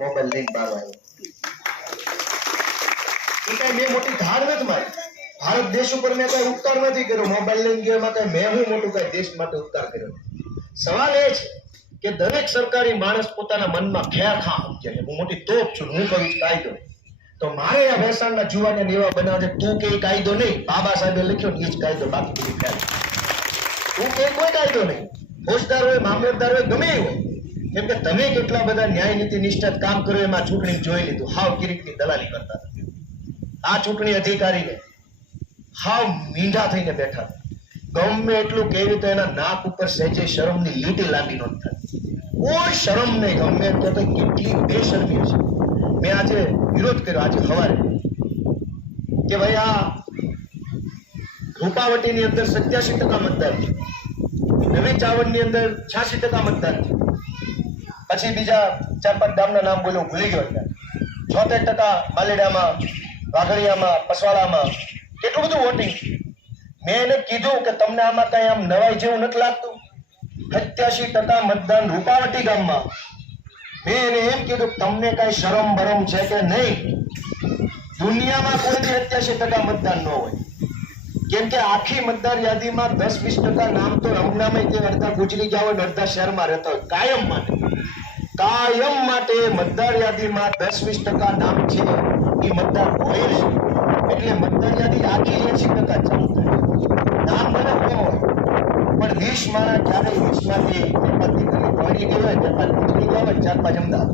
Mobile લઈને બહાર આવ્યો. એ કઈ મેં મોટી ધાર નથી મારી. ભારત દેશ ઉપર મેં કઈ ઉપકાર નથી કર્યો. મોબાઈલ લઈને ગયો એમાં કઈ મેં હું મોટું કઈ દેશ માટે ઉપકાર કર્યો. સવાલ એ છે કે દરેક સરકારી માણસ પોતાના મનમાં ખેર ખા સમજે છે. હું મોટી તોપ છું, હું કહીશ કાયદો. તો મારે આ વેસાણના જુવાને એવા બનાવે છે. તું કે કાયદો નહીં, બાબા સાહેબે લખ્યો ને એ જ કાયદો, બાકી બધી ખેર. તું કે કોઈ કાયદો નહીં. ફોજદાર હોય, મામલતદાર હોય, ગમે હોય. કેમ કે તમે કેટલા બધા ન્યાય નીતિ નિષ્ઠાત કામ કર્યું એમાં ચૂંટણી જોઈ લીધું. હાવ કિરીટની દલાલી કરતા આ ચૂંટણી અધિકારીને હાવ મીંઢા થઈને બેઠા. ગમે એટલું કેવી તો એના નાક ઉપર સહેજે શરમની લીટી લાંબી ન થાય. કોઈ શરમ નહીં. ગમે તો કેટલી બેશરમી છે. મેં આજે વિરોધ કર્યો આજે સવારે કે ભાઈ આ રૂપાવટીની અંદર 87% મતદાર છે, નવી ચાવડની અંદર 86% મતદાર છે. પછી બીજા 4-5 ગામના નામ બોલ્યો, ભૂલી ગયો. 76% બાલેડામાં, વાઘડિયામાં, પસવાડામાં કેટલું બધું વોટિંગ. મેં એને કીધું કે તમને આમાં કઈ આમ નવાઈ જેવું નથી લાગતું? 87% મતદાન રૂપાવટી ગામમાં. મેં એને એમ કીધું તમને કઈ શરમ બરમ છે કે નહીં? દુનિયામાં કોઈ 87% મતદાન ન હોય. કેમ કે આખી મતદાર યાદીમાં 10-20% નામ તો રમનામાં તે અડધા ગુજરી ગયા હોય, અડધા શહેરમાં રહેતા હોય. કાયમ માટે મતદાર યાદીમાં 10-20% નામ છે એ મતદાર હોય છે. એટલે મતદાર યાદી આખી 80% ચાલુ થાય. નામ મને ન હોય પણ 20 માણા ક્યારેય 20 માંથી 5 દીકરી પડી ગઈ હોય, 4-5 ગુજરી ગયા હોય, 4-5 અમદાવાદ.